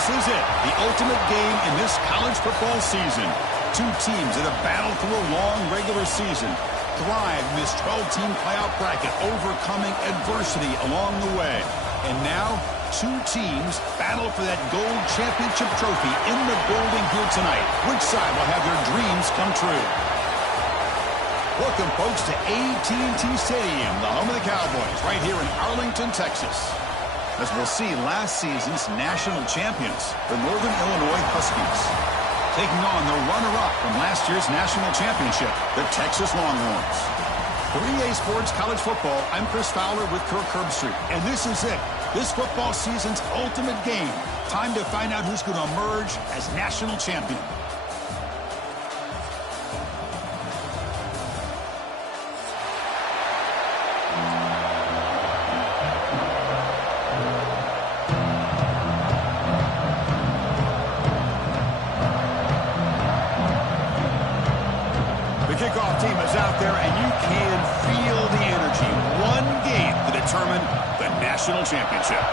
This is it, the ultimate game in this college football season. Two teams that have battled through a long regular season, thrive in this 12-team playoff bracket, overcoming adversity along the way. And now, two teams battle for that gold championship trophy in the building here tonight. Which side will have their dreams come true? Welcome, folks, to AT&T Stadium, the home of the Cowboys, right here in Arlington, Texas. As we'll see, last season's national champions, the Northern Illinois Huskies, taking on the runner-up from last year's national championship, the Texas Longhorns. For EA Sports College Football, I'm Chris Fowler with Kirk Herbstreit, and this is it. This football season's ultimate game. Time to find out who's going to emerge as national champion. Kickoff team is out there, and you can feel the energy. One game to determine the national championship.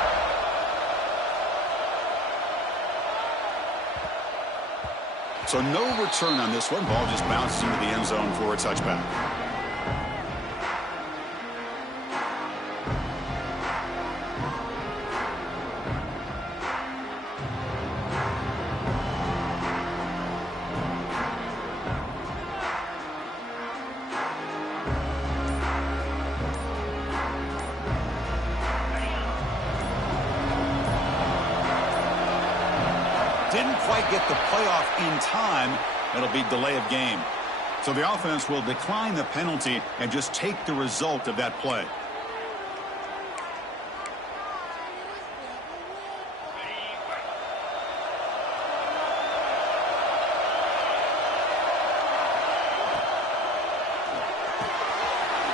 So no return on this one. Ball just bounces into the end zone for a touchback. Didn't quite get the playoff in time. It'll be delay of game. So the offense will decline the penalty and just take the result of that play.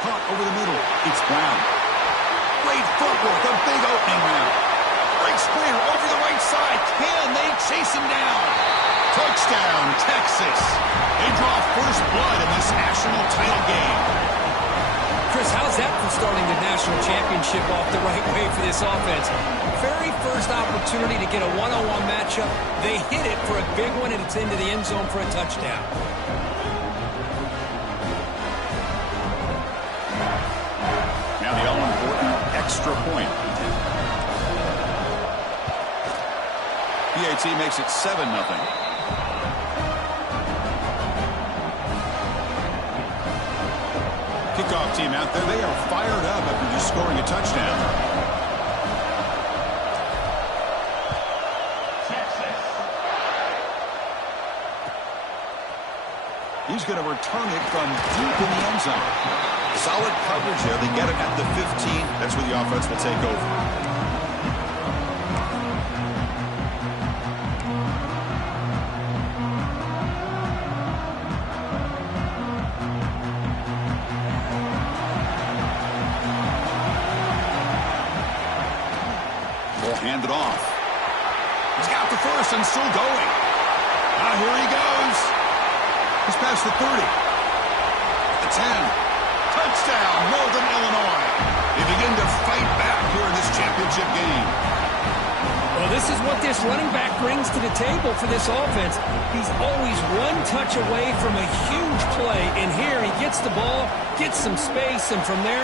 Caught over the middle. It's Brown. Great footwork. A big opening now. Breaks clear over the right side. Can they chase him down? Touchdown, Texas. They draw first blood in this national title game. Chris, how's that for starting the national championship off the right way for this offense? Very first opportunity to get a one-on-one matchup. They hit it for a big one, and it's into the end zone for a touchdown. Now the all-important extra point. PAT makes it 7-0. Kickoff team out there. They are fired up after just scoring a touchdown. He's going to return it from deep in the end zone. Solid coverage there. They get it at the 15. That's where the offense will take over. Hand it off. He's got the first and still going. Now here he goes. He's past the 30. The 10. Touchdown, Northern Illinois. They begin to fight back here in this championship game. Well, this is what this running back brings to the table for this offense. He's always one touch away from a huge play, and here he gets the ball, gets some space, and from there,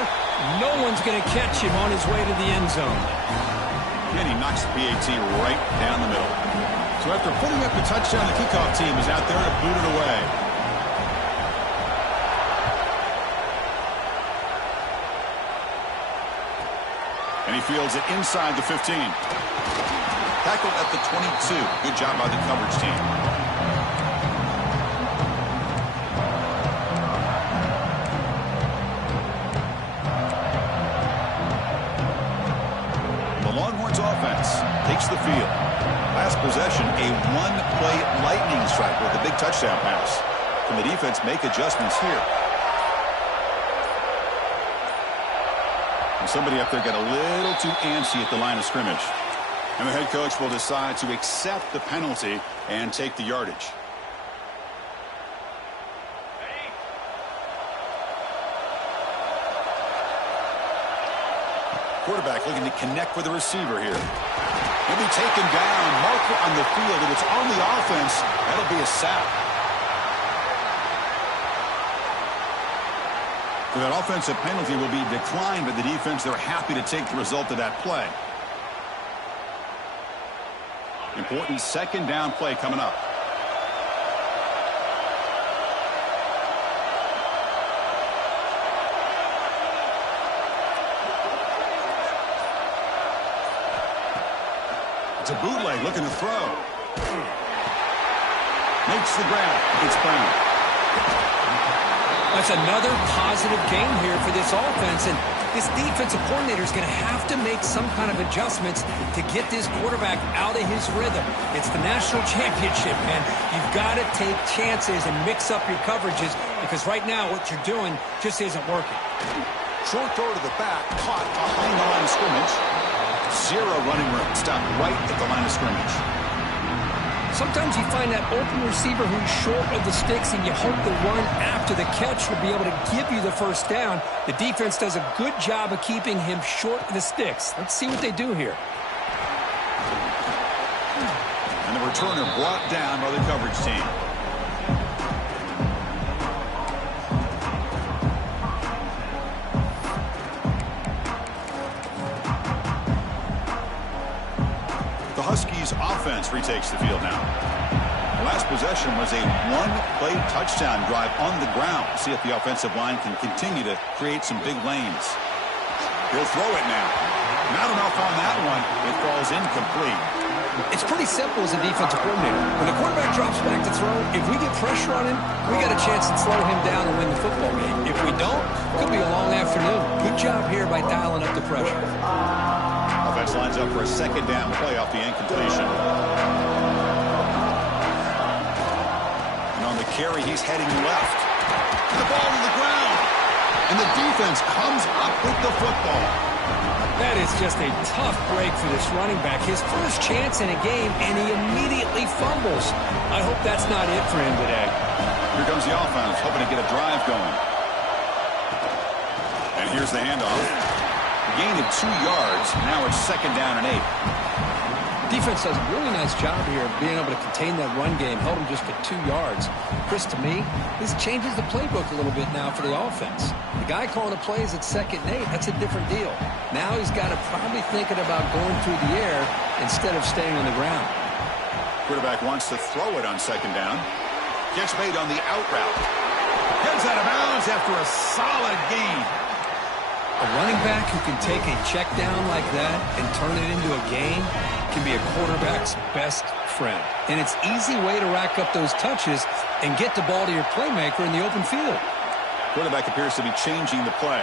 no one's going to catch him on his way to the end zone. And he knocks the PAT right down the middle. So after putting up the touchdown, the kickoff team is out there to boot it away. And he fields it inside the 15. Tackled at the 22. Good job by the coverage team. Offense takes the field. Last possession, a one-play lightning strike with a big touchdown pass. Can the defense make adjustments here? And somebody up there got a little too antsy at the line of scrimmage. And the head coach will decide to accept the penalty and take the yardage. Quarterback looking to connect with the receiver here. He'll be taken down. Marker on the field. If it's on the offense, that'll be a sack. So that offensive penalty will be declined by the defense. They're happy to take the result of that play. Important second down play coming up. It's a bootleg looking to throw. Makes the grab. It's Brown. That's another positive game here for this offense, and this defensive coordinator is going to have to make some kind of adjustments to get this quarterback out of his rhythm. It's the national championship, man. You've got to take chances and mix up your coverages, because right now what you're doing just isn't working. Short throw to the back, caught behind the line of scrimmage. Zero running room. Stopped right at the line of scrimmage. Sometimes you find that open receiver who's short of the sticks, and you hope the run after the catch will be able to give you the first down. The defense does a good job of keeping him short of the sticks. Let's see what they do here. And the returner brought down by the coverage team. The Huskies offense retakes the field now. The last possession was a one-play touchdown drive on the ground. See if the offensive line can continue to create some big lanes. He'll throw it now. Not enough on that one. It falls incomplete. It's pretty simple as a defensive coordinator. When the quarterback drops back to throw, if we get pressure on him, we got a chance to slow him down and win the football game. If we don't, it could be a long afternoon. Good job here by dialing up the pressure. Offense lines up for a second down play off the incompletion. And on the carry, he's heading left. The ball to the ground. And the defense comes up with the football. That is just a tough break for this running back. His first chance in a game, and he immediately fumbles. I hope that's not it for him today. Here comes the offense, hoping to get a drive going. And here's the handoff. Gain of 2 yards. Now it's second down and 8. Defense does a really nice job here of being able to contain that run game, held him just to 2 yards. Chris, to me, this changes the playbook a little bit now for the offense. The guy calling the plays at second and 8, that's a different deal. Now he's got to probably thinking about going through the air instead of staying on the ground. Quarterback wants to throw it on second down. Catch made on the out route. Heads out of bounds after a solid gain. A running back who can take a check down like that and turn it into a gain can be a quarterback's best friend. And it's an easy way to rack up those touches and get the ball to your playmaker in the open field. Quarterback appears to be changing the play.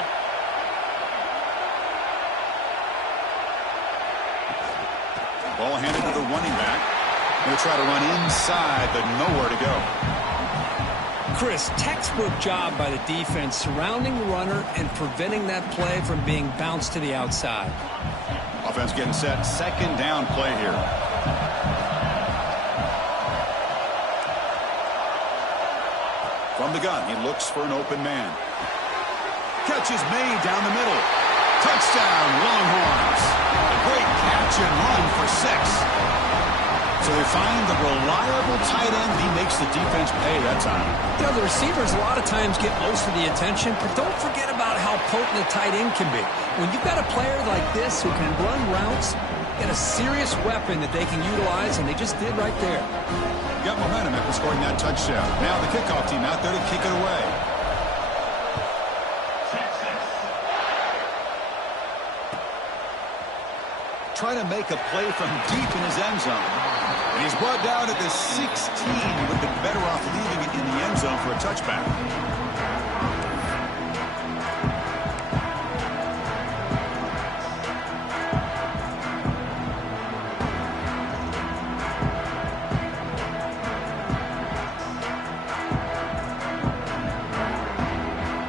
Ball handed to the running back. Going to try to run inside, but nowhere to go. Chris, textbook job by the defense surrounding the runner and preventing that play from being bounced to the outside. Offense getting set. Second down play here. From the gun, he looks for an open man. Catch is made down the middle. Touchdown, Longhorns. A great catch and run for 6. So they find the reliable tight end. He makes the defense pay that time. You know, the receivers a lot of times get most of the attention, but don't forget about how potent a tight end can be. When you've got a player like this who can run routes, get a serious weapon that they can utilize, and they just did right there. Got momentum after scoring that touchdown. Now the kickoff team out there to kick it away. Trying to make a play from deep in his end zone. And he's brought down at the 16. Would have been better off leaving it in the end zone for a touchback.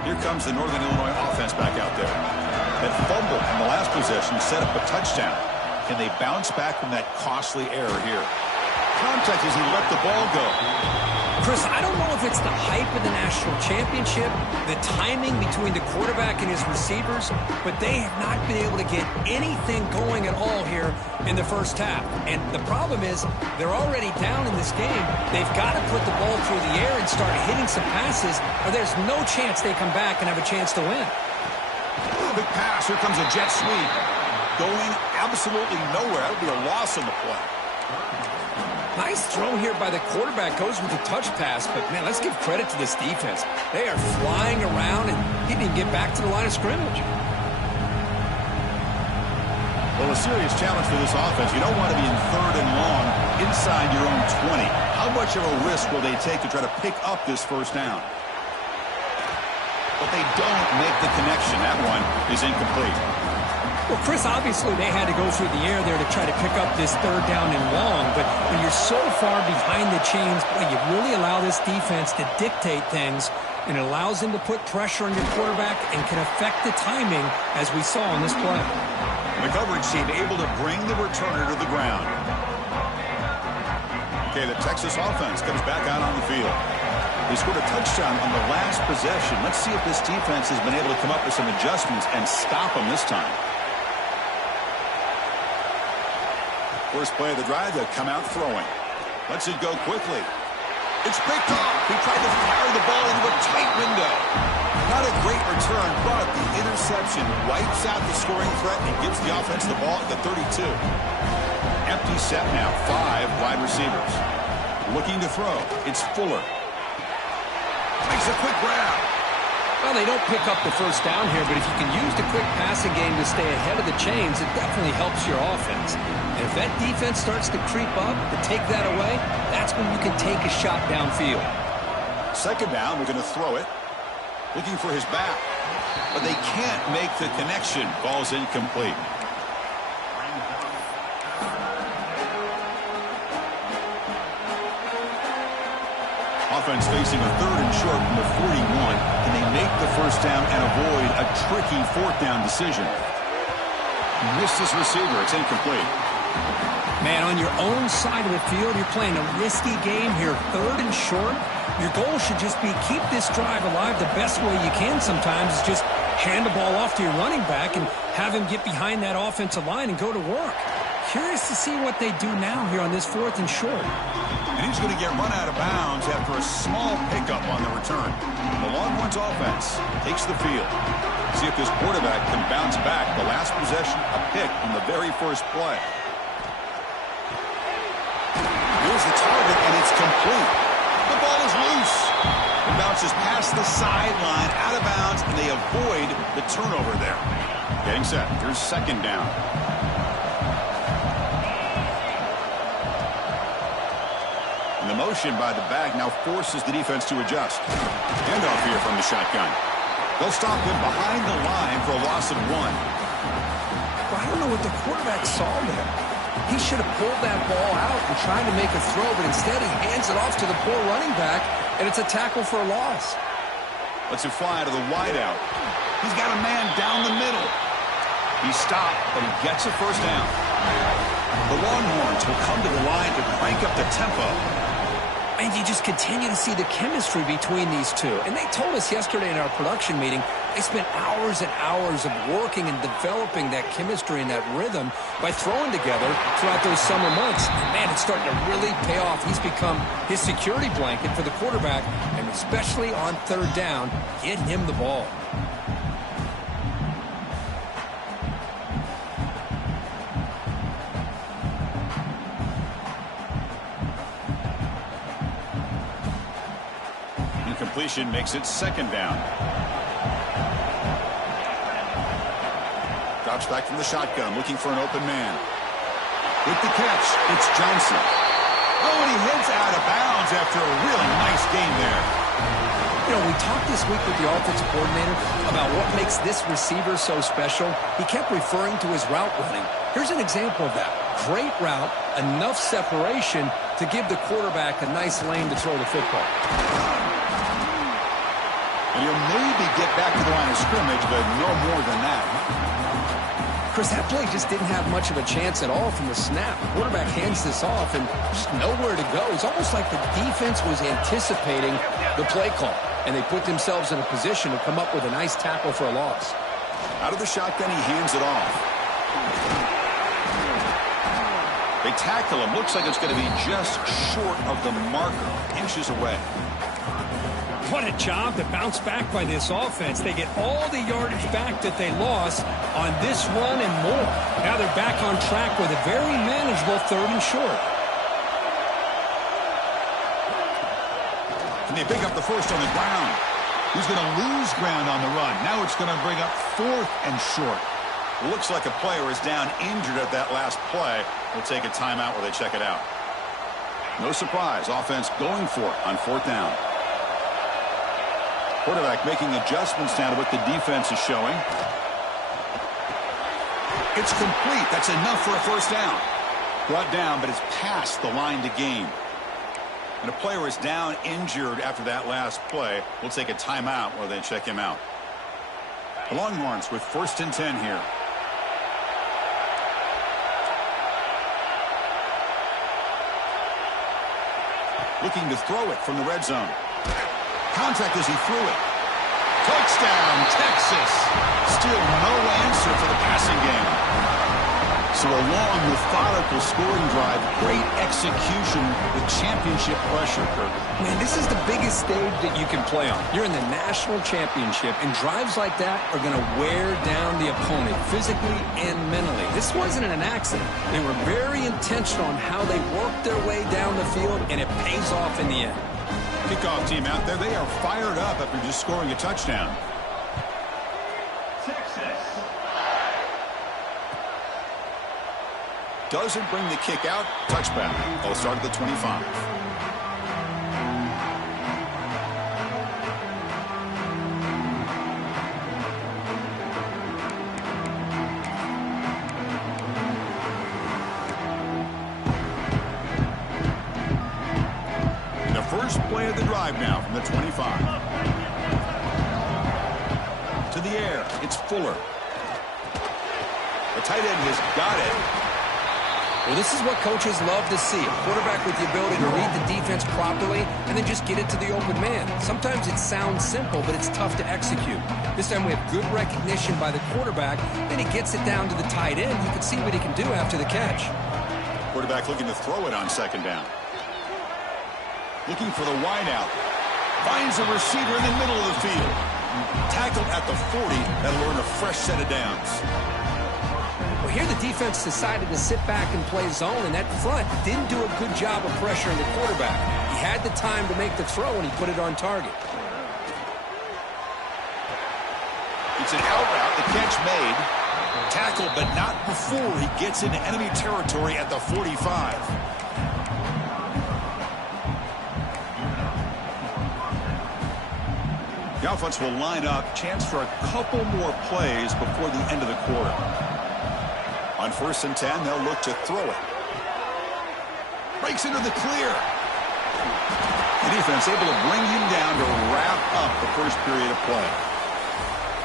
Here comes the Northern Illinois offense back out there. That fumble in the last possession set up a touchdown. Can they bounce back from that costly error here? Contact as he let the ball go. Chris, I don't know if it's the hype of the national championship, the timing between the quarterback and his receivers, but they have not been able to get anything going at all here in the first half. And the problem is they're already down in this game. They've got to put the ball through the air and start hitting some passes, or there's no chance they come back and have a chance to win. Big pass. Here comes a jet sweep. Going absolutely nowhere. That would be a loss on the play. Nice throw here by the quarterback. Goes with a touch pass, but, man, let's give credit to this defense. They are flying around, and he didn't get back to the line of scrimmage. Well, a serious challenge for this offense. You don't want to be in 3rd and long inside your own 20. How much of a risk will they take to try to pick up this first down? But they don't make the connection. That one is incomplete. Well, Chris, obviously they had to go through the air there to try to pick up this 3rd down and long, but when you're so far behind the chains, boy, you really allow this defense to dictate things, and it allows them to put pressure on your quarterback and can affect the timing, as we saw on this play. The coverage team able to bring the returner to the ground. Okay, the Texas offense comes back out on the field. They scored a touchdown on the last possession. Let's see if this defense has been able to come up with some adjustments and stop them this time. First play of the drive, they'll come out throwing. Lets it go quickly. It's picked off. He tried to fire the ball into a tight window. Not a great return, but the interception wipes out the scoring threat and gives the offense the ball at the 32. Empty set now, 5 wide receivers. Looking to throw. It's Fuller. Makes a quick grab. Well, they don't pick up the first down here, but if you can use the quick passing game to stay ahead of the chains, it definitely helps your offense. And if that defense starts to creep up, to take that away, that's when you can take a shot downfield. Second down, we're going to throw it. Looking for his back. But they can't make the connection. Ball's incomplete. Offense facing a 3rd and short from the 41. Can they make the first down and avoid a tricky 4th down decision? Missed his receiver. It's incomplete. Man, on your own side of the field, you're playing a risky game here. 3rd and short. Your goal should just be keep this drive alive the best way you can sometimes is just hand the ball off to your running back and have him get behind that offensive line and go to work. Curious to see what they do now here on this 4th and short. And he's going to get run out of bounds after a small pickup on the return. The Longhorns offense takes the field. See if this quarterback can bounce back. The last possession, a pick on the very first play. Here's the target, and it's complete. The ball is loose. It bounces past the sideline, out of bounds, and they avoid the turnover there. Getting set. Here's second down. And the motion by the back now forces the defense to adjust. Handoff here from the shotgun. They'll stop him behind the line for a loss of 1. Well, I don't know what the quarterback saw there. He should have pulled that ball out and tried to make a throw, but instead he hands it off to the poor running back, and it's a tackle for a loss. Lets it fly to the wideout. He's got a man down the middle. He stopped, but he gets a first down. The Longhorns will come to the line to crank up the tempo. And you just continue to see the chemistry between these two. And they told us yesterday in our production meeting, they spent hours and hours of working and developing that chemistry and that rhythm by throwing together throughout those summer months. And man, it's starting to really pay off. He's become his security blanket for the quarterback, and especially on 3rd down, get him the ball. Completion makes it second down. Drops back from the shotgun, looking for an open man. With the catch, it's Johnson. Oh, and he heads out of bounds after a really nice game there. You know, we talked this week with the offensive coordinator about what makes this receiver so special. He kept referring to his route running. Here's an example of that. Great route, enough separation to give the quarterback a nice lane to throw the football. And he'll maybe get back to the line of scrimmage, but no more than that. Chris, that play just didn't have much of a chance at all from the snap. The quarterback hands this off and just nowhere to go. It's almost like the defense was anticipating the play call, and they put themselves in a position to come up with a nice tackle for a loss. Out of the shotgun, he hands it off. They tackle him. Looks like it's going to be just short of the marker, inches away. What a job to bounce back by this offense. They get all the yardage back that they lost on this run and more. Now they're back on track with a very manageable 3rd and short. Can they pick up the first on the ground? He's going to lose ground on the run. Now it's going to bring up 4th and short. Looks like a player is down injured at that last play. We'll take a timeout while they check it out. No surprise. Offense going for it on 4th down. Quarterback making adjustments now to what the defense is showing. It's complete. That's enough for a first down. Brought down, but it's past the line to gain. And a player is down injured after that last play. We'll take a timeout while they check him out. The Longhorns with 1st and 10 here. Looking to throw it from the red zone. Contact as he threw it. Touchdown, Texas. Still no answer for the passing game. So a long, methodical scoring drive. Great execution with championship pressure, Kirk. Man, this is the biggest stage that you can play on. You're in the national championship, and drives like that are going to wear down the opponent physically and mentally. This wasn't an accident. They were very intentional on how they worked their way down the field, and it pays off in the end. Kickoff team out there. They are fired up after just scoring a touchdown. Doesn't bring the kick out. Touchback. They'll start at the 25. First play of the drive now from the 25. To the air. It's Fuller. The tight end has got it. Well, this is what coaches love to see. A quarterback with the ability to read the defense properly and then just get it to the open man. Sometimes it sounds simple, but it's tough to execute. This time we have good recognition by the quarterback. Then he gets it down to the tight end. You can see what he can do after the catch. Quarterback looking to throw it on 2nd down. Looking for the wide out. Finds a receiver in the middle of the field. Tackled at the 40. That'll earn a fresh set of downs. Well, here the defense decided to sit back and play zone, and that front didn't do a good job of pressuring the quarterback. He had the time to make the throw, and he put it on target. It's an out route. The catch made. Tackled, but not before he gets into enemy territory at the 45. The offense will line up. Chance for a couple more plays before the end of the quarter. On 1st and 10, they'll look to throw it. Breaks into the clear. The defense able to bring him down to wrap up the first period of play.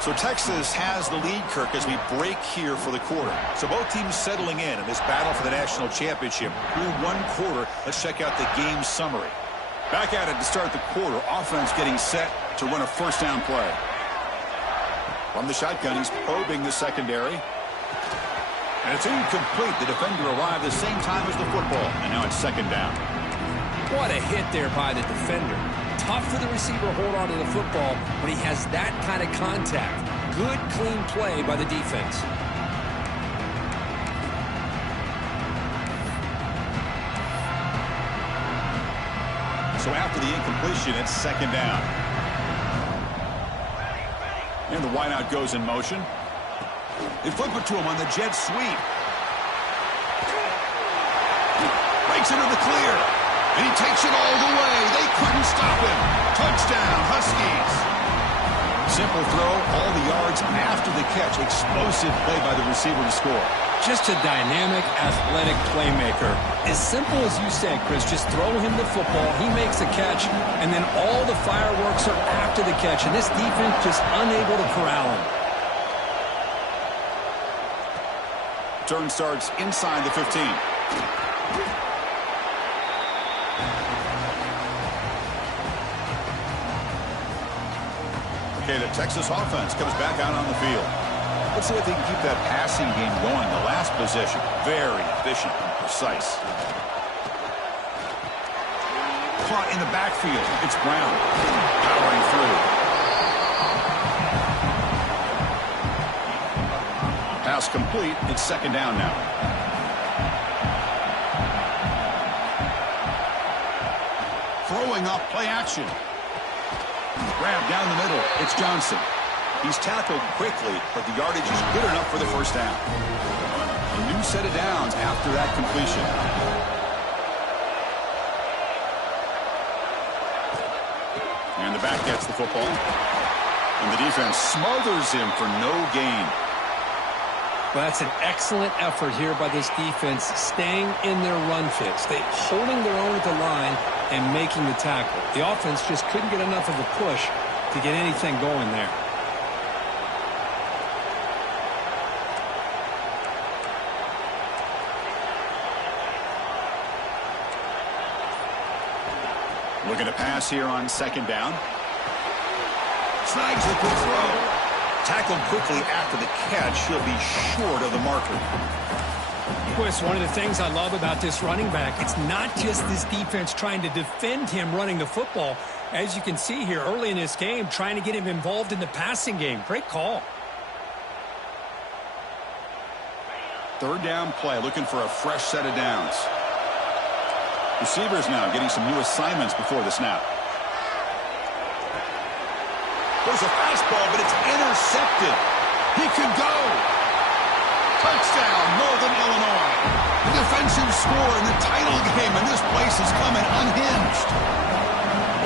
So Texas has the lead, Kirk, as we break here for the quarter. So both teams settling in this battle for the national championship. Through 1 quarter, let's check out the game summary. Back at it to start the quarter. Offense getting set to run a first down play. From the shotgun, he's probing the secondary. And it's incomplete. The defender arrived the same time as the football. And now it's 2nd down. What a hit there by the defender. Tough for the receiver to hold on to the football when he has that kind of contact. Good, clean play by the defense. So after the incompletion, it's 2nd down. And the wideout goes in motion. They flip it to him on the jet sweep. Breaks into the clear. And he takes it all the way. They couldn't stop him. Touchdown, Huskies. Simple throw, all the yards after the catch. Explosive play by the receiver to score. Just a dynamic, athletic playmaker. As simple as you said, Chris, just throw him the football, he makes a catch, and then all the fireworks are after the catch, and this defense just unable to corral him. Turn starts inside the 15. Okay, the Texas offense comes back out on the field. Let's see if they can keep that passing game going. The last possession, very efficient and precise. Caught in the backfield. It's Brown powering through. Pass complete. It's second down now. Throwing up play action. Grab down the middle. It's Johnson. He's tackled quickly, but the yardage is good enough for the first down. A new set of downs after that completion. And the back gets the football. And the defense smothers him for no gain. Well, that's an excellent effort here by this defense, staying in their run fits. They holding their own at the line and making the tackle. The offense just couldn't get enough of a push to get anything going there. Looking to pass here on second down. Snags the quick throw. Tackled quickly after the catch. He'll be short of the marker. Chris, one of the things I love about this running back, it's not just this defense trying to defend him running the football. As you can see here early in this game, trying to get him involved in the passing game. Great call. Third down play, looking for a fresh set of downs. Receivers now getting some new assignments before the snap. There's a fastball, but it's intercepted. He could go. Touchdown, Northern Illinois. The defensive score in the title game, and this place is coming unhinged.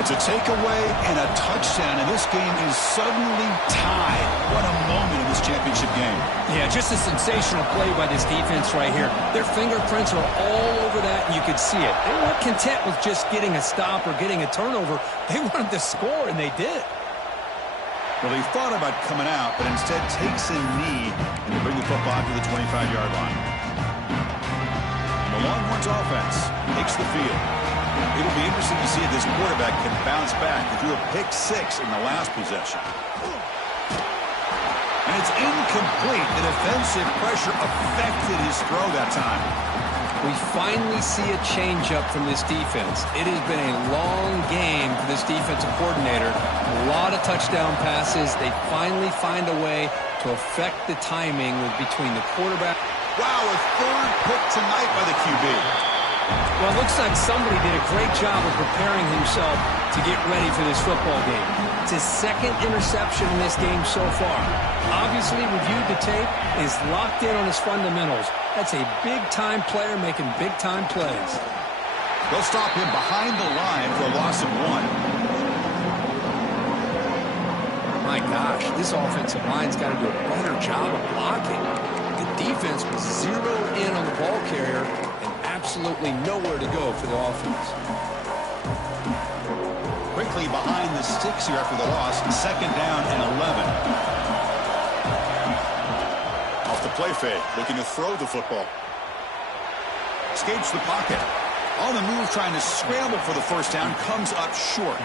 It's a takeaway and a touchdown, and this game is suddenly tied. What a moment in this championship game. Yeah, just a sensational play by this defense right here. Their fingerprints are all over that, and you could see it. They weren't content with just getting a stop or getting a turnover. They wanted to score, and they did. Well, he thought about coming out, but instead takes a knee and they bring the football to the 25-yard line. The Longhorns offense takes the field. It'll be interesting to see if this quarterback can bounce back. He threw a pick six in the last possession. And it's incomplete. The defensive pressure affected his throw that time. We finally see a changeup from this defense. It has been a long game for this defensive coordinator. A lot of touchdown passes. They finally find a way to affect the timing between the quarterback. Wow, a third pick tonight by the QB. Well, it looks like somebody did a great job of preparing himself to get ready for this football game. It's his second interception in this game so far. Obviously, reviewed the tape, is locked in on his fundamentals. That's a big-time player making big-time plays. They'll stop him behind the line for a loss of 1. My gosh, this offensive line's got to do a better job of blocking. The defense was zeroed in on the ball carrier and absolutely nowhere to go for the offense. Quickly behind the sticks here after the loss. Second down and 11. Off the play fake, looking to throw the football. Escapes the pocket. On the move, trying to scramble for the first down, comes up short.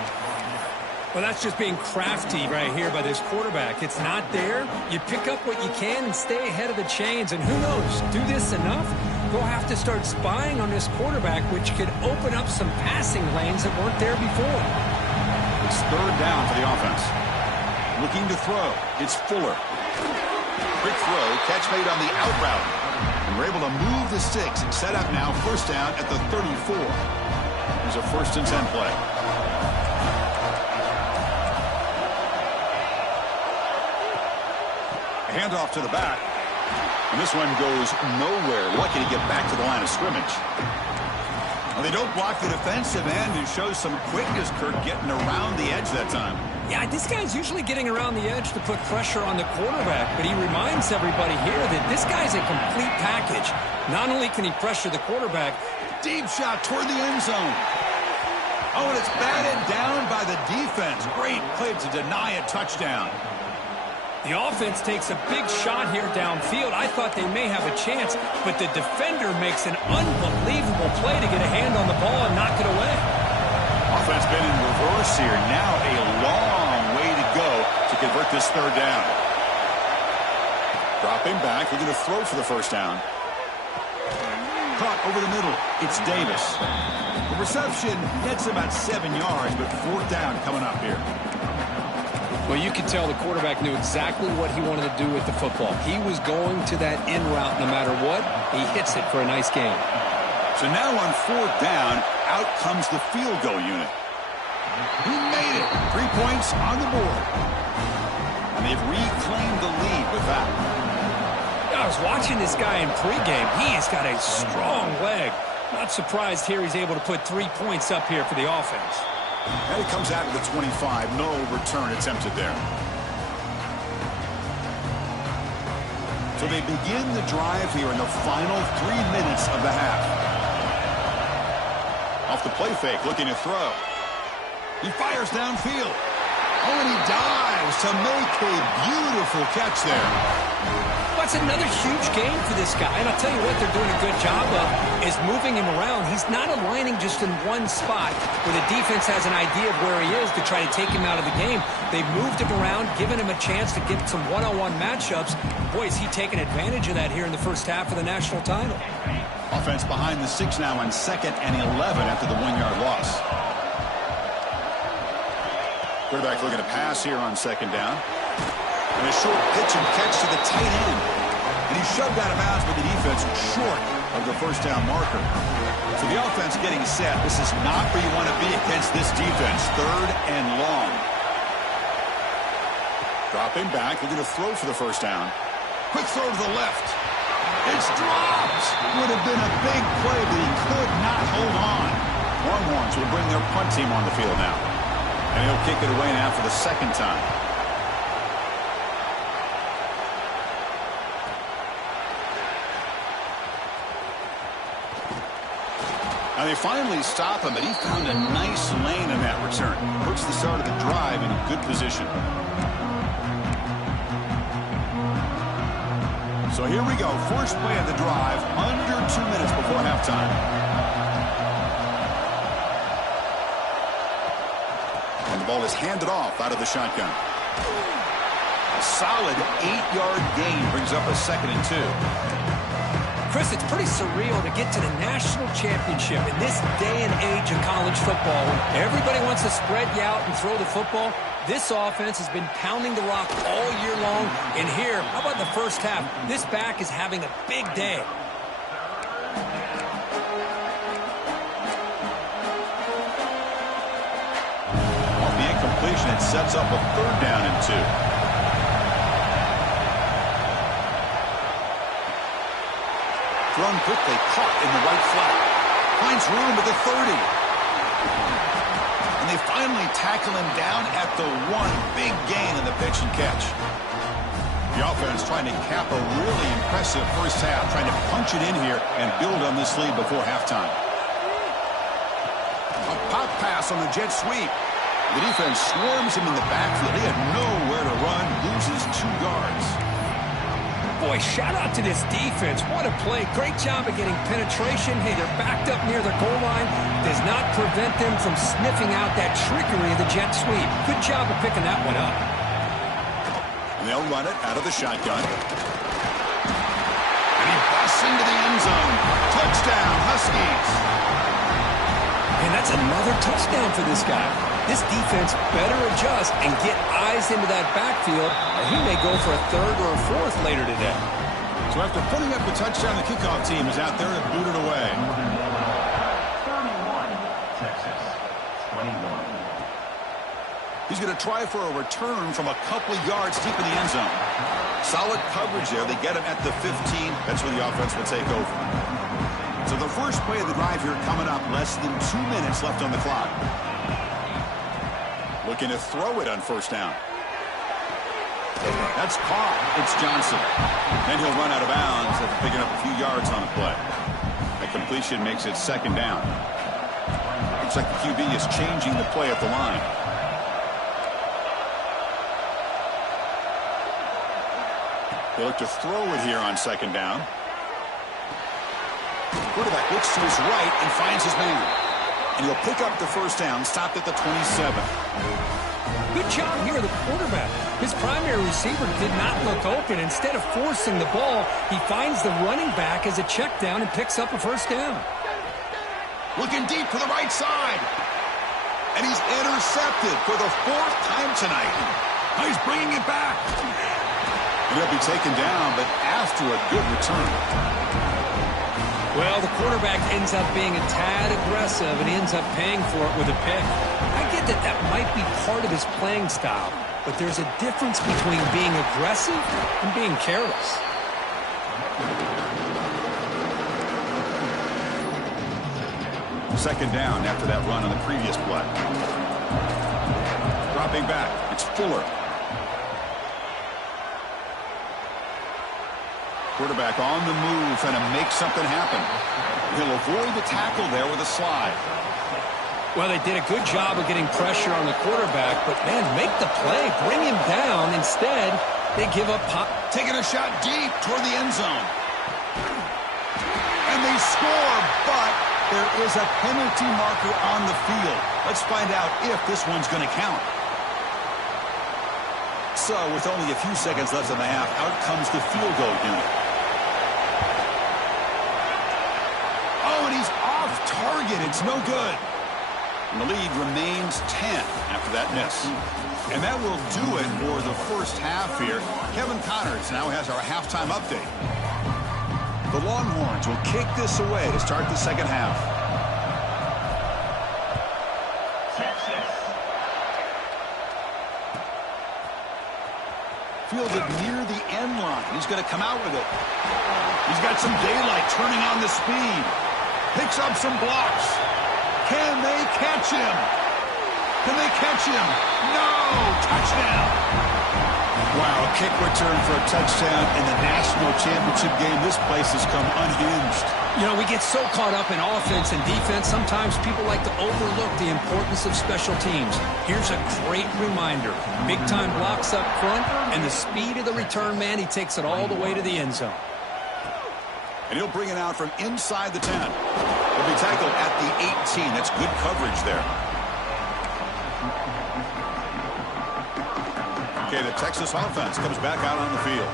Well, that's just being crafty right here by this quarterback. It's not there. You pick up what you can and stay ahead of the chains. And who knows, do this enough, they'll have to start spying on this quarterback, which could open up some passing lanes that weren't there before. It's third down for the offense. Looking to throw. It's Fuller. Quick throw, catch made on the out route. And we're able to move the sticks and set up now first down at the 34. Here's a 1st and 10 play. Handoff to the back. And this one goes nowhere. Lucky to get back to the line of scrimmage. Well, they don't block the defensive end and show some quickness, Kirk, getting around the edge that time. Yeah, this guy's usually getting around the edge to put pressure on the quarterback, but he reminds everybody here that this guy's a complete package. Not only can he pressure the quarterback, deep shot toward the end zone. Oh, and it's batted down by the defense. Great play to deny a touchdown. the offense takes a big shot here downfield. I thought they may have a chance, but the defender makes an unbelievable play to get a hand on the ball and knock it away. Offense been in reverse here. Now a long way to go to convert this third down. Dropping back, looking to throw for the first down. Caught over the middle. It's Davis. The reception gets about 7 yards, but fourth down coming up here. Well, you could tell the quarterback knew exactly what he wanted to do with the football. He was going to that in route no matter what. He hits it for a nice gain. So now on fourth down, out comes the field goal unit. He made it. 3 points on the board. And they've reclaimed the lead with that. I was watching this guy in pregame. He has got a strong leg. Not surprised here he's able to put 3 points up here for the offense. And it comes out of the 25. No return attempted there. So they begin the drive here in the final 3 minutes of the half. Off the play fake, looking to throw. He fires downfield. Oh, and he dives to make a beautiful catch there. That's another huge game for this guy. And I'll tell you what they're doing a good job of is moving him around. He's not aligning just in one spot where the defense has an idea of where he is to try to take him out of the game. They've moved him around, given him a chance to get some one-on-one matchups. Boy, is he taking advantage of that here in the first half of the national title. Offense behind the 6 now on 2nd and 11 after the 1-yard loss. Quarterback looking to pass here on 2nd down. And a short pitch and catch to the tight end. And he's shoved out of bounds by the defense short of the first down marker. So the offense getting set. This is not where you want to be against this defense. 3rd and long. Dropping back, looking to throw for the first down. Quick throw to the left. It's dropped. Would have been a big play, but he could not hold on. Longhorns will bring their punt team on the field now. And he'll kick it away now for the 2nd time. Now they finally stop him, but he found a nice lane in that return. Puts the start of the drive in a good position. So here we go. First play of the drive, under 2 minutes before halftime. And the ball is handed off out of the shotgun. A solid 8-yard gain brings up a 2nd and 2. Chris, it's pretty surreal to get to the national championship in this day and age of college football. When everybody wants to spread you out and throw the football, this offense has been pounding the rock all year long. And here, how about the first half? This back is having a big day. Off the incompletion, it sets up a 3rd down and 2. Thrown quickly, caught in the right flat. Finds room at the 30. And they finally tackle him down at the 1. Big gain in the pitch and catch. The offense trying to cap a really impressive first half, trying to punch it in here and build on this lead before halftime. A pop pass on the jet sweep. The defense swarms him in the backfield. He had nowhere to run, loses 2 yards. Boy, shout out to this defense. What a play. Great job of getting penetration. Hey, they're backed up near the goal line. Does not prevent them from sniffing out that trickery of the jet sweep. Good job of picking that one up. And they'll run it out of the shotgun. And he busts into the end zone. Touchdown, Huskies. And that's another touchdown for this guy. This defense better adjust and get eyes into that backfield, or he may go for a 3rd or a 4th later today. So after putting up a touchdown, the kickoff team is out there to boot it away. 31, Texas, 21. He's going to try for a return from a couple yards deep in the end zone. Solid coverage there. They get him at the 15. That's where the offense will take over. So the first play of the drive here coming up, less than 2 minutes left on the clock. Looking Looking to throw it on first down. That's caught. It's Johnson. Then he'll run out of bounds after picking up a few yards on the play. A completion makes it second down. Looks like the QB is changing the play at the line. They look to throw it here on second down. Quarterback looks to his right and finds his man. And he'll pick up the first down, stopped at the 27. Good job here, the quarterback. His primary receiver did not look open. Instead of forcing the ball, he finds the running back as a check down and picks up a first down. Looking deep to the right side. And he's intercepted for the fourth time tonight. Now he's bringing it back. And he'll be taken down, but after a good return. Well, the quarterback ends up being a tad aggressive, and he ends up paying for it with a pick. I get that that might be part of his playing style, but there's a difference between being aggressive and being careless. Second down after that run on the previous play. Dropping back, it's Fuller. Quarterback on the move, trying to make something happen. He'll avoid the tackle there with a slide. Well, they did a good job of getting pressure on the quarterback, but, man, make the play. Bring him down. Instead, they give up pop. Taking a shot deep toward the end zone. And they score, but there is a penalty marker on the field. Let's find out if this one's going to count. So, with only a few seconds left in the half, out comes the field goal unit. Oh, and he's off target. It's no good. And the lead remains 10 after that miss. And that will do it for the first half here. Kevin Connors now has our halftime update. The Longhorns will kick this away to start the second half. Fielded near the end line. He's going to come out with it. He's got some daylight turning on the speed. Picks up some blocks. Can they catch him? Can they catch him? No! Touchdown! Wow, a kick return for a touchdown in the national championship game. This place has come unhinged. You know, we get so caught up in offense and defense, sometimes people like to overlook the importance of special teams. Here's a great reminder. Big-time blocks up front, and the speed of the return man, he takes it all the way to the end zone. And he'll bring it out from inside the 10. He'll be tackled at the 18. That's good coverage there. Okay, the Texas offense comes back out on the field.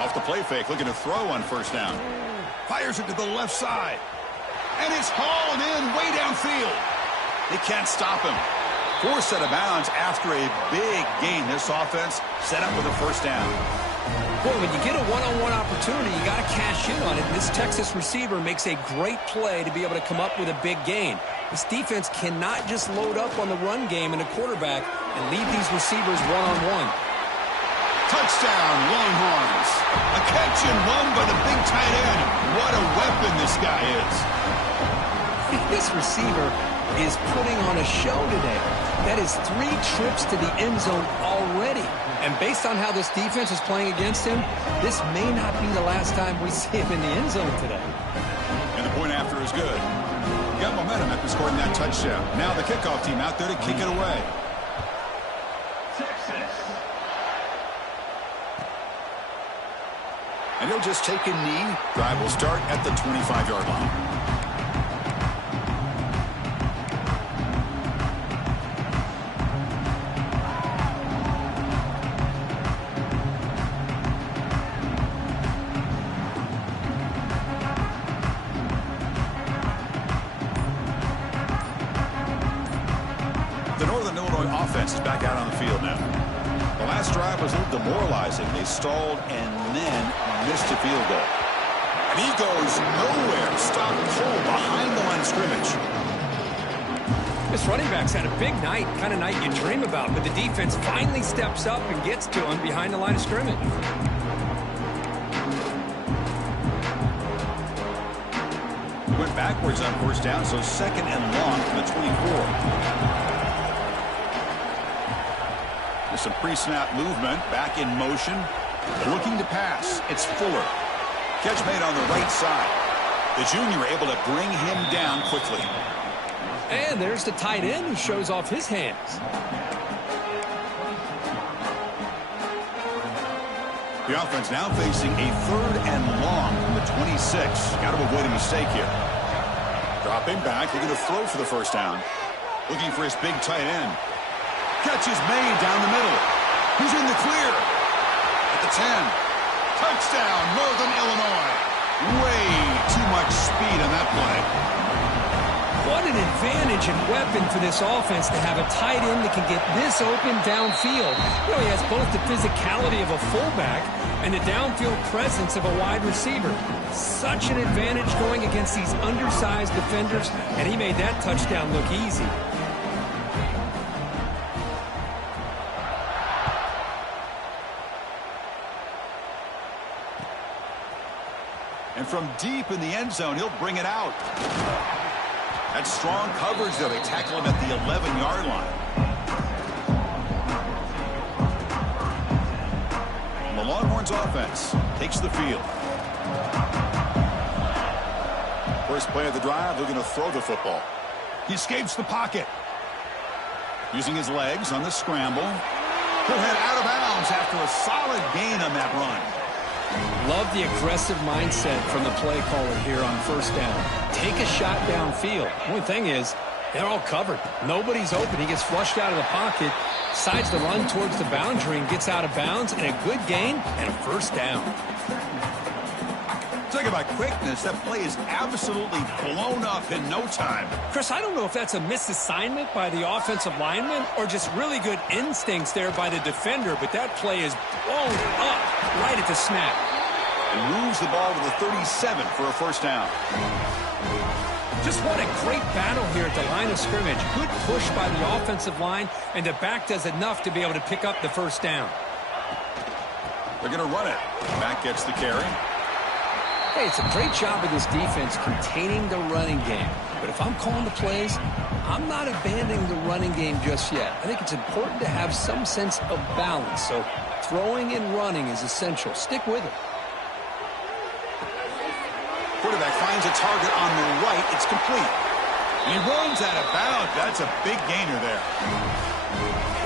Off the play fake, looking to throw on first down. Fires it to the left side. And it's hauled in way downfield. They can't stop him. Forced out of bounds after a big gain. This offense set up with a first down. Boy, when you get a one-on-one opportunity, you got to cash in on it. This Texas receiver makes a great play to be able to come up with a big gain. This defense cannot just load up on the run game and the quarterback and leave these receivers one-on-one. Touchdown, Longhorns. A catch and run by the big tight end. What a weapon this guy is. This receiver is putting on a show today. That is 3 trips to the end zone already. And based on how this defense is playing against him, this may not be the last time we see him in the end zone today. And the point after is good. Got momentum after scoring that touchdown. Now the kickoff team out there to kick it away. Texas. And he'll just take a knee. Drive will start at the 25-yard line. Is back out on the field now. The last drive was a little demoralizing. They stalled and then missed a field goal. And he goes nowhere. Stopped cold behind the line of scrimmage. This running back's had a big night, kind of night you dream about, but the defense finally steps up and gets to him behind the line of scrimmage. Went backwards on first down, so second and long from the 24. There's some pre-snap movement, back in motion. Looking to pass. It's Fuller. Catch made on the right side. The junior able to bring him down quickly. And there's the tight end who shows off his hands. The offense now facing a third and long from the 26. Got to avoid a mistake here. Dropping back, looking to throw for the first down. Looking for his big tight end. Catch is made down the middle. He's in the clear. At the 10. Touchdown, Northern Illinois. Way too much speed on that play. What an advantage and weapon for this offense to have a tight end that can get this open downfield. Really has both the physicality of a fullback and the downfield presence of a wide receiver. Such an advantage going against these undersized defenders, and he made that touchdown look easy. And from deep in the end zone, he'll bring it out. That's strong coverage, though. They tackle him at the 11-yard line. The Longhorns offense takes the field. First play of the drive, looking to throw the football. He escapes the pocket. Using his legs on the scramble. He'll head out of bounds after a solid gain on that run. Love the aggressive mindset from the play caller here on first down. Take a shot downfield. One thing is, they're all covered. Nobody's open. He gets flushed out of the pocket, decides to run towards the boundary and gets out of bounds, and a good gain and a first down. Talk about quickness. That play is absolutely blown up in no time. Chris, I don't know if that's a misassignment by the offensive lineman or just really good instincts there by the defender, but that play is blown up right at the snap. And moves the ball to the 37 for a first down. Just what a great battle here at the line of scrimmage. Good push by the offensive line, and the back does enough to be able to pick up the first down. They're going to run it. Back gets the carry. Hey, it's a great job of this defense containing the running game. But if I'm calling the plays, I'm not abandoning the running game just yet. I think it's important to have some sense of balance. So throwing and running is essential. Stick with it. Quarterback finds a target on the right. It's complete. And he runs out of bounds. That's a big gainer there.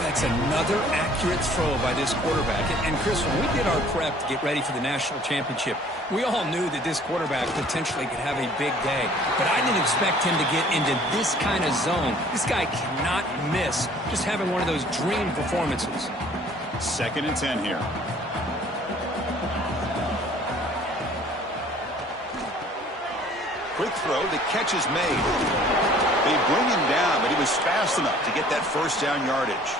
That's another accurate throw by this quarterback. And Chris, when we did our prep to get ready for the national championship, we all knew that this quarterback potentially could have a big day. But I didn't expect him to get into this kind of zone. This guy cannot miss. Just having one of those dream performances. 2nd and 10 here. Quick throw. The catch is made. They bring him down, but he was fast enough to get that first down yardage.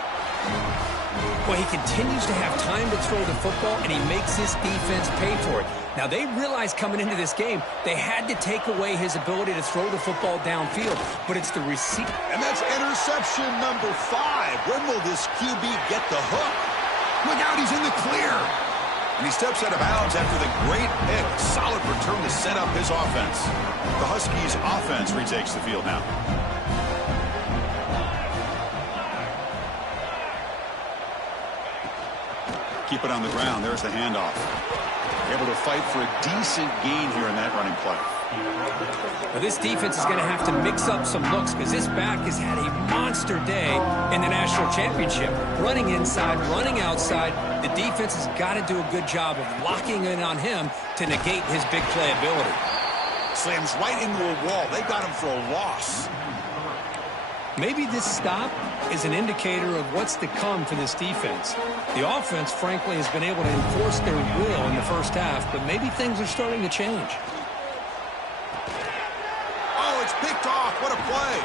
Well, he continues to have time to throw the football, and he makes his defense pay for it. Now, they realized coming into this game, they had to take away his ability to throw the football downfield, but it's the receiver. And that's interception number 5. When will this QB get the hook? Look out, he's in the clear. And he steps out of bounds after the great pick. Solid return to set up his offense. The Huskies' offense retakes the field now. Keep it on the ground. There's the handoff. Able to fight for a decent gain here in that running play. Well, this defense is going to have to mix up some looks because this back has had a monster day in the national championship. Running inside, running outside. The defense has got to do a good job of locking in on him to negate his big play ability. Slams right into a wall. They got him for a loss. Maybe this stop is an indicator of what's to come for this defense. The offense, frankly, has been able to enforce their will in the first half, but maybe things are starting to change. Oh, it's picked off. What a play.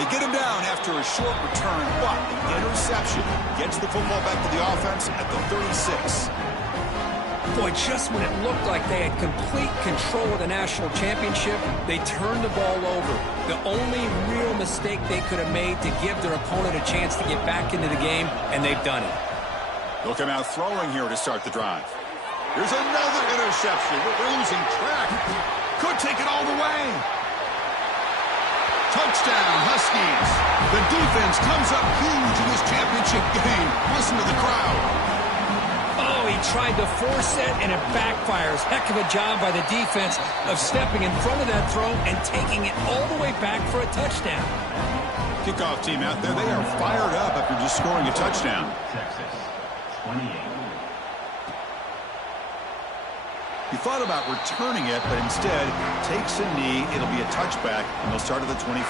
They get him down after a short return, but the interception gets the football back to the offense at the 36. Boy, just when it looked like they had complete control of the national championship, they turned the ball over. The only real mistake they could have made to give their opponent a chance to get back into the game, and they've done it. They'll come out throwing here to start the drive. Here's another interception. We're losing track. Could take it all the way. Touchdown, Huskies. The defense comes up huge in this championship game. Listen to the crowd. Oh, he tried to force it, and it backfires. Heck of a job by the defense of stepping in front of that throw and taking it all the way back for a touchdown. Kickoff team out there, they are fired up after just scoring a touchdown. Texas, 28. He thought about returning it, but instead takes a knee. It'll be a touchback, and they'll start at the 25.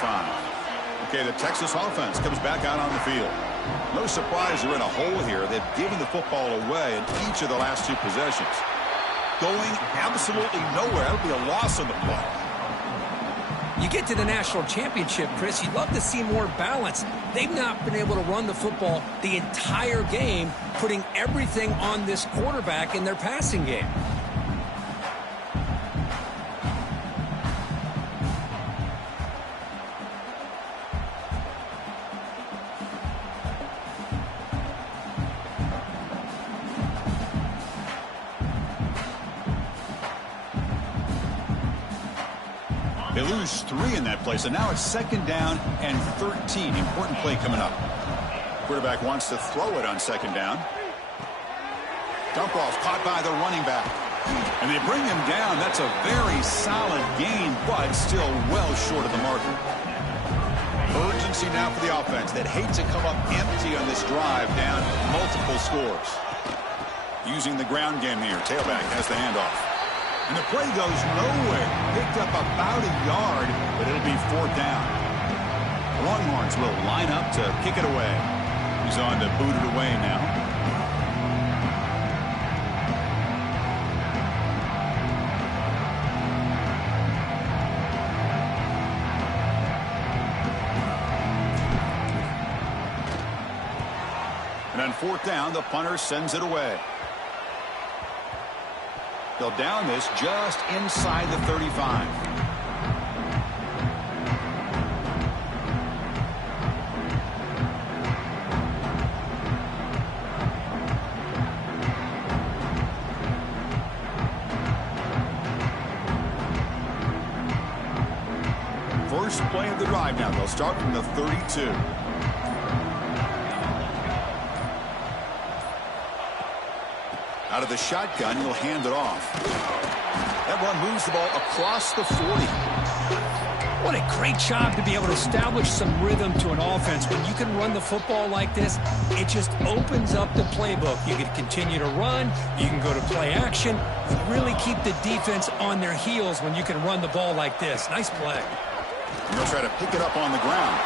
Okay, the Texas offense comes back out on the field. No surprise they're in a hole here. They've given the football away in each of the last two possessions. Going absolutely nowhere. That'll be a loss on the play. You get to the national championship, Chris, you'd love to see more balance. They've not been able to run the football the entire game, putting everything on this quarterback in their passing game. They lose 3 in that play, so now it's 2nd down and 13. Important play coming up. Quarterback wants to throw it on 2nd down. Dump off caught by the running back. And they bring him down. That's a very solid gain, but still well short of the marker. Urgency now for the offense that hates to come up empty on this drive, down multiple scores. Using the ground game here. Tailback has the handoff. And the play goes nowhere. Picked up about a yard, but it'll be 4th down. Longhorns will line up to kick it away. He's on to boot it away now. And on 4th down, the punter sends it away. They'll down this just inside the 35. First play of the drive now. They'll start from the 32. Out of the shotgun, he'll hand it off. That run moves the ball across the 40. What a great job to be able to establish some rhythm to an offense. When you can run the football like this, it just opens up the playbook. You can continue to run. You can go to play action. You really keep the defense on their heels when you can run the ball like this. Nice play. He'll try to pick it up on the ground.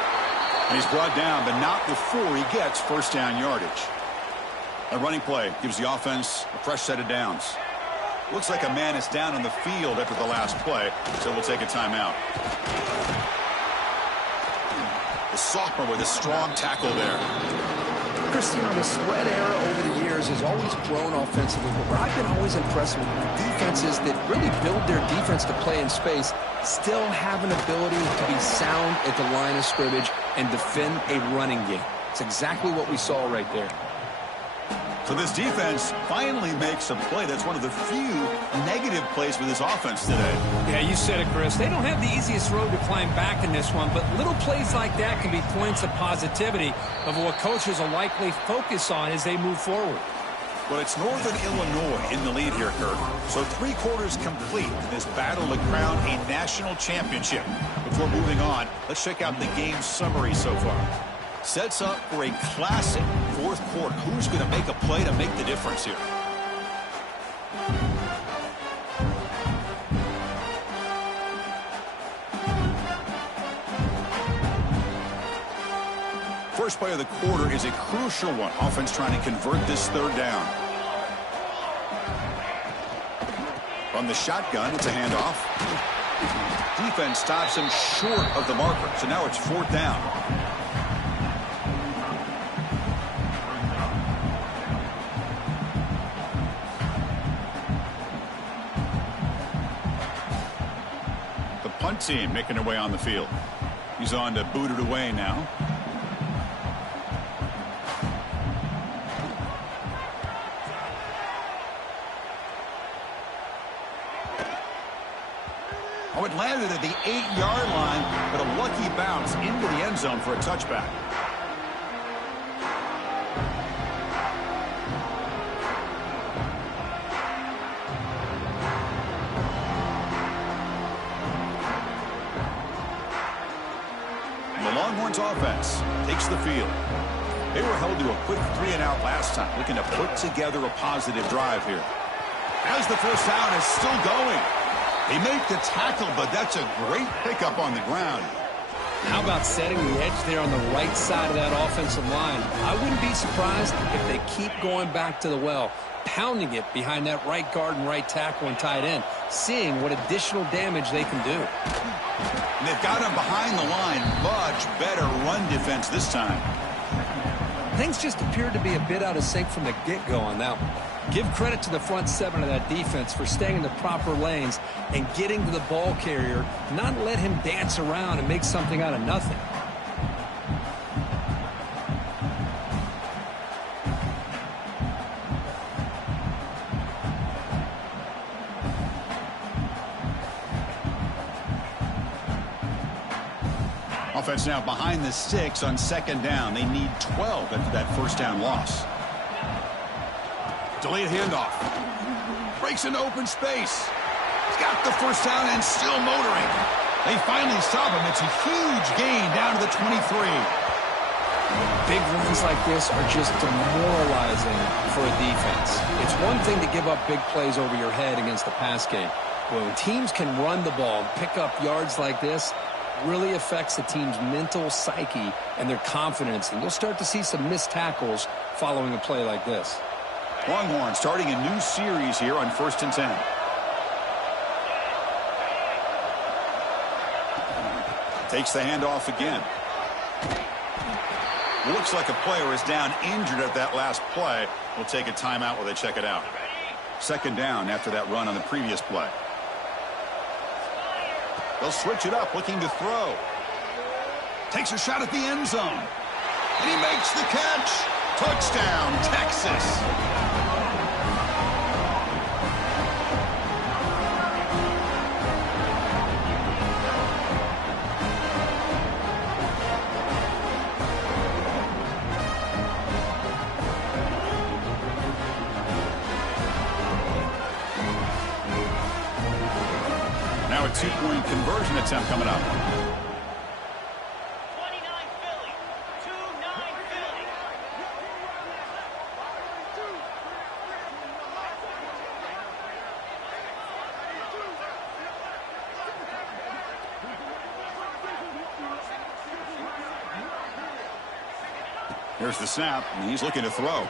And he's brought down, but not before he gets 1st down yardage. A running play gives the offense a fresh set of downs. Looks like a man is down on the field after the last play, so we'll take a timeout. The sophomore with a strong tackle there. Chris, you know, the spread era over the years has always grown offensively, but where I've been always impressed with defenses that really build their defense to play in space still have an ability to be sound at the line of scrimmage and defend a running game. It's exactly what we saw right there. So this defense finally makes a play. That's one of the few negative plays for this offense today. Yeah, you said it, Chris. They don't have the easiest road to climb back in this one, but little plays like that can be points of positivity of what coaches will likely focus on as they move forward. Well, it's Northern Illinois in the lead here, Kirk. So 3 quarters complete in this battle to crown a national championship. Before moving on, let's check out the game summary so far. Sets up for a classic 4th quarter. Who's going to make a play to make the difference here? First play of the quarter is a crucial one. Offense trying to convert this 3rd down. From the shotgun, it's a handoff. Defense stops him short of the marker, so now it's 4th down. Punt team making their way on the field. He's on to boot it away now. it landed at the 8-yard line, but a lucky bounce into the end zone for a touchback. The Longhorns offense takes the field. They were held to a quick 3-and-out last time, looking to put together a positive drive here. As the first down is still going. They make the tackle, but that's a great pickup on the ground. How about setting the edge there on the right side of that offensive line? I wouldn't be surprised if they keep going back to the well, pounding it behind that right guard and right tackle and tight end, seeing what additional damage they can do. And they've got him behind the line. Much better run defense this time. Things just appeared to be a bit out of sync from the get-go on that one. Give credit to the front seven of that defense for staying in the proper lanes and getting to the ball carrier, not let him dance around and make something out of nothing. Offense now behind the 6 on second down. They need 12 after that first down loss. Delayed handoff. Breaks into open space. He's got the first down and still motoring. They finally stop him. It's a huge gain down to the 23. Big runs like this are just demoralizing for a defense. It's one thing to give up big plays over your head against the pass game. But when teams can run the ball and pick up yards like this, really affects the team's mental psyche and their confidence. And you'll start to see some missed tackles following a play like this. Longhorn starting a new series here on 1st and 10. Takes the handoff again. Looks like a player is down injured at that last play. We'll take a timeout while they check it out. Second down after that run on the previous play. They'll switch it up, looking to throw. Takes a shot at the end zone. And he makes the catch. Touchdown, Texas. Now a two-point conversion attempt coming up. 29 Philly. 2-9 Philly. Here's the snap, and he's looking to throw.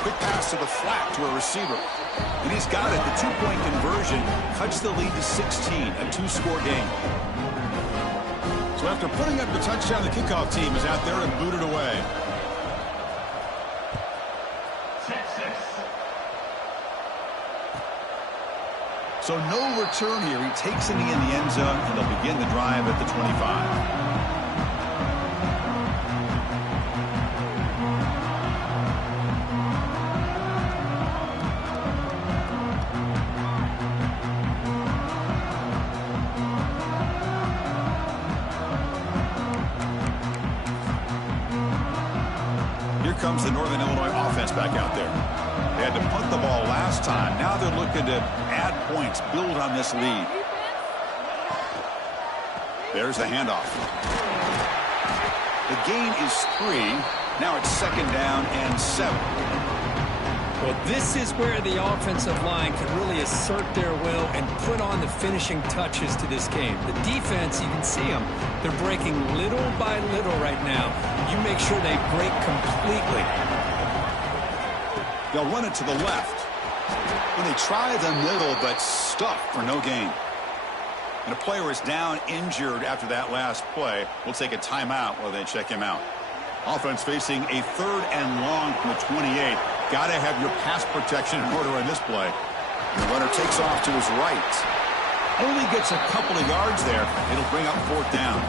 Quick pass to the flat to a receiver. And he's got it. The two-point conversion cuts the lead to 16, a two-score game. So after putting up the touchdown, the kickoff team is out there and booted away. 6-6. So no return here. He takes it in the end zone, and they'll begin the drive at the 25. Comes the Northern Illinois offense back out there. They had to punt the ball last time. Now they're looking to add points, build on this lead. There's the handoff. The gain is 3. Now it's second down and 7. Well, this is where the offensive line can really assert their will and put on the finishing touches to this game. The defense, you can see them. They're breaking little by little right now. You make sure they break completely. They'll run it to the left. And they try the middle, but stuck for no gain. And a player is down injured after that last play. We'll take a timeout while they check him out. Offense facing a 3rd and long from the 28. Got to have your pass protection in order in this play. And the runner takes off to his right. Only gets a couple of yards there. It'll bring up 4th down.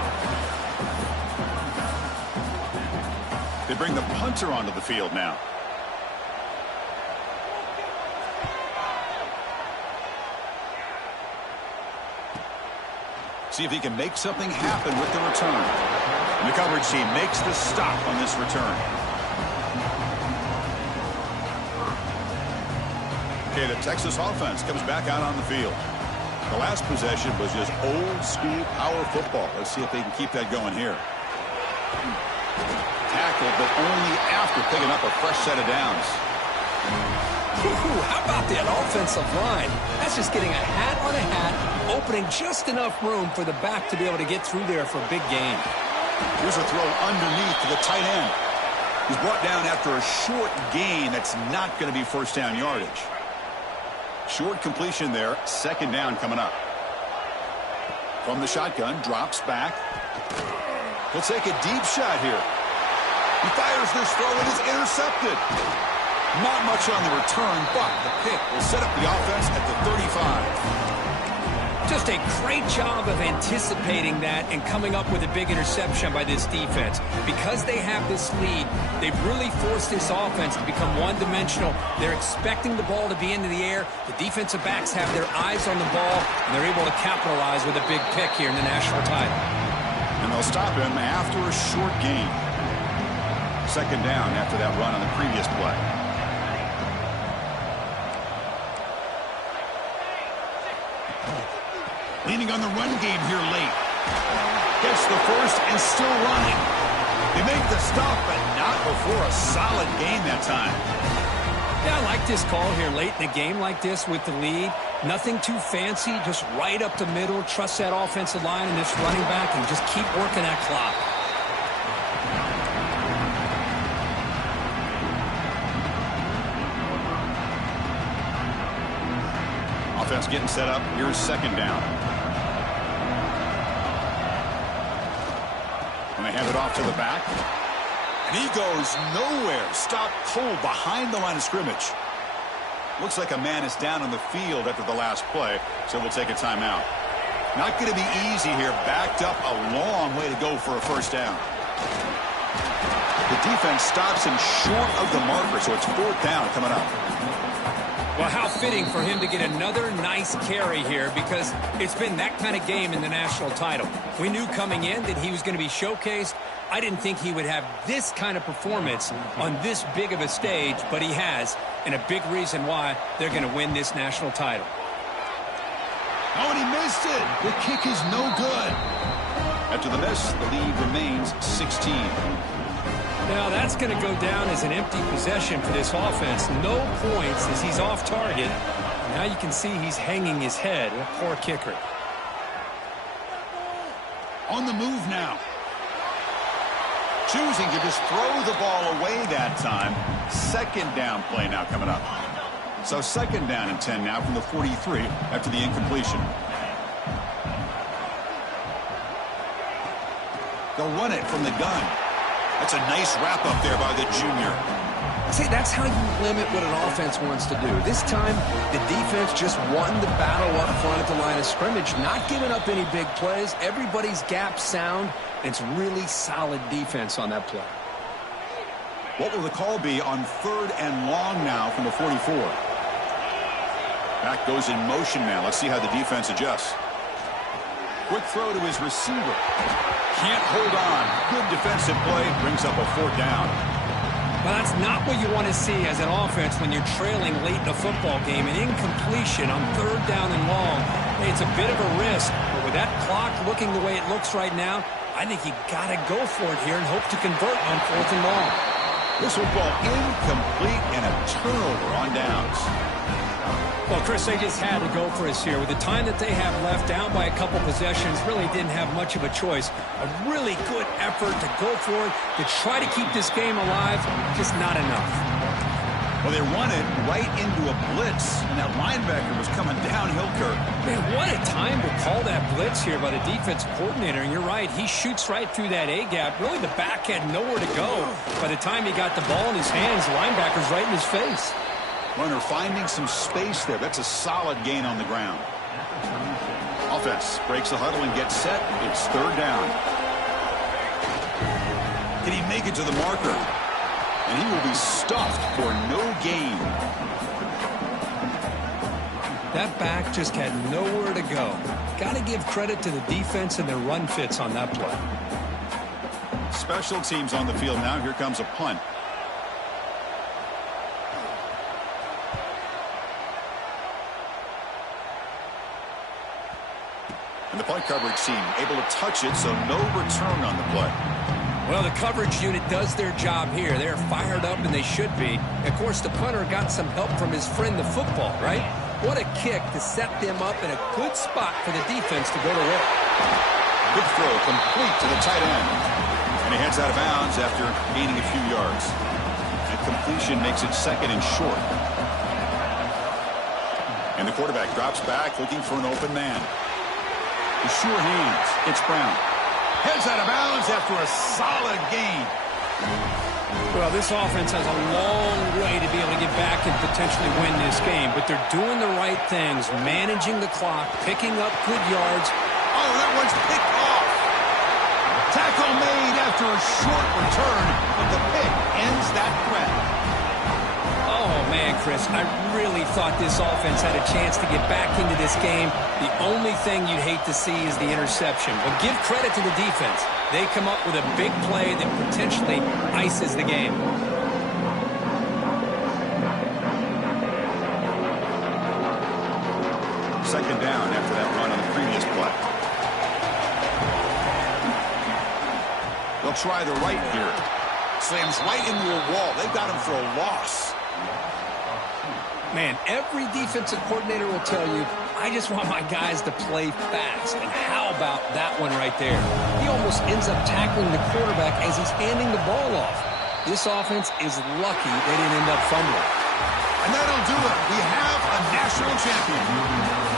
They bring the punter onto the field now. See if he can make something happen with the return. And the coverage team makes the stop on this return. Okay, the Texas offense comes back out on the field. The last possession was just old-school power football. Let's see if they can keep that going here. Tackled, but only after picking up a fresh set of downs. Ooh, how about that offensive line? That's just getting a hat on a hat, opening just enough room for the back to be able to get through there for a big gain. Here's a throw underneath to the tight end. He's brought down after a short gain that's not going to be first down yardage. Short completion there, second down coming up. From the shotgun, drops back. He'll take a deep shot here. He fires this throw and is intercepted. Not much on the return, but the pick will set up the offense at the 35. Just a great job of anticipating that and coming up with a big interception by this defense. Because they have this lead, they've really forced this offense to become one-dimensional. They're expecting the ball to be into the air. The defensive backs have their eyes on the ball, and they're able to capitalize with a big pick here in the national title. And they'll stop him after a short gain. Second down after that run on the previous play. Leaning on the run game here late. Gets the first and still running. They make the stop, but not before a solid gain that time. Yeah, I like this call here late in a game like this with the lead. Nothing too fancy, just right up the middle. Trust that offensive line and this running back and just keep working that clock. Offense getting set up. Here's second down. And they hand it off to the back. And he goes nowhere. Stopped cold behind the line of scrimmage. Looks like a man is down on the field after the last play, so we'll take a timeout. Not going to be easy here. Backed up a long way to go for a first down. The defense stops him short of the marker, so it's fourth down coming up. Well, how fitting for him to get another nice carry here, because it's been that kind of game in the national title. We knew coming in that he was going to be showcased. I didn't think he would have this kind of performance on this big of a stage, but he has, and a big reason why they're going to win this national title. Oh, and he missed it. The kick is no good. After the miss, the lead remains 16. Now that's going to go down as an empty possession for this offense. No points as he's off target. Now you can see he's hanging his head. A poor kicker. On the move now. Choosing to just throw the ball away that time. Second down play now coming up. So second down and 10 now from the 43 after the incompletion. They'll run it from the gun. That's a nice wrap-up there by the junior. See, that's how you limit what an offense wants to do. This time, the defense just won the battle up front at the line of scrimmage, not giving up any big plays. Everybody's gap sound. It's really solid defense on that play. What will the call be on third and long now from the 44? Back goes in motion now. Let's see how the defense adjusts. Quick throw to his receiver. Can't hold on. Good defensive play. Brings up a fourth down. Well, that's not what you want to see as an offense when you're trailing late in a football game. An incompletion on third down and long. Hey, it's a bit of a risk, but with that clock looking the way it looks right now, I think you got to go for it here and hope to convert on fourth and long. This football incomplete and a turnover on downs. Well, Chris, they just had to go for us here. With the time that they have left, down by a couple possessions, really didn't have much of a choice. A really good effort to go for it, to try to keep this game alive, just not enough. Well, they run it right into a blitz, and that linebacker was coming downhill, Kirk. Man, what a time to call that blitz here by the defensive coordinator. And you're right, he shoots right through that A-gap. Really, the back had nowhere to go. By the time he got the ball in his hands, the linebacker's right in his face. Runner finding some space there. That's a solid gain on the ground. Offense breaks the huddle and gets set. It's third down. Can he make it to the marker? And he will be stuffed for no gain. That back just had nowhere to go. Got to give credit to the defense and their run fits on that play. Special teams on the field now. Here comes a punt. And the punt coverage team able to touch it, so no return on the play. Well, the coverage unit does their job here. They're fired up, and they should be. Of course, the punter got some help from his friend, the football, right? What a kick to set them up in a good spot for the defense to go to work. Good throw, complete to the tight end. And he heads out of bounds after gaining a few yards. That completion makes it second and short. And the quarterback drops back, looking for an open man. With sure hands, it's Brown. Heads out of bounds after a solid gain. Well, this offense has a long way to be able to get back and potentially win this game, but they're doing the right things, managing the clock, picking up good yards. Oh, that one's picked off. Tackle made after a short return, but the pick ends that threat. Oh, man, Chris, I really thought this offense had a chance to get back into this game. The only thing you'd hate to see is the interception. But give credit to the defense. They come up with a big play that potentially ices the game. Second down after that run on the previous play. They'll try the right here. Slams right into a wall. They've got him for a loss. Man, every defensive coordinator will tell you, I just want my guys to play fast. And how about that one right there? He almost ends up tackling the quarterback as he's handing the ball off. This offense is lucky they didn't end up fumbling. And that'll do it. We have a national champion.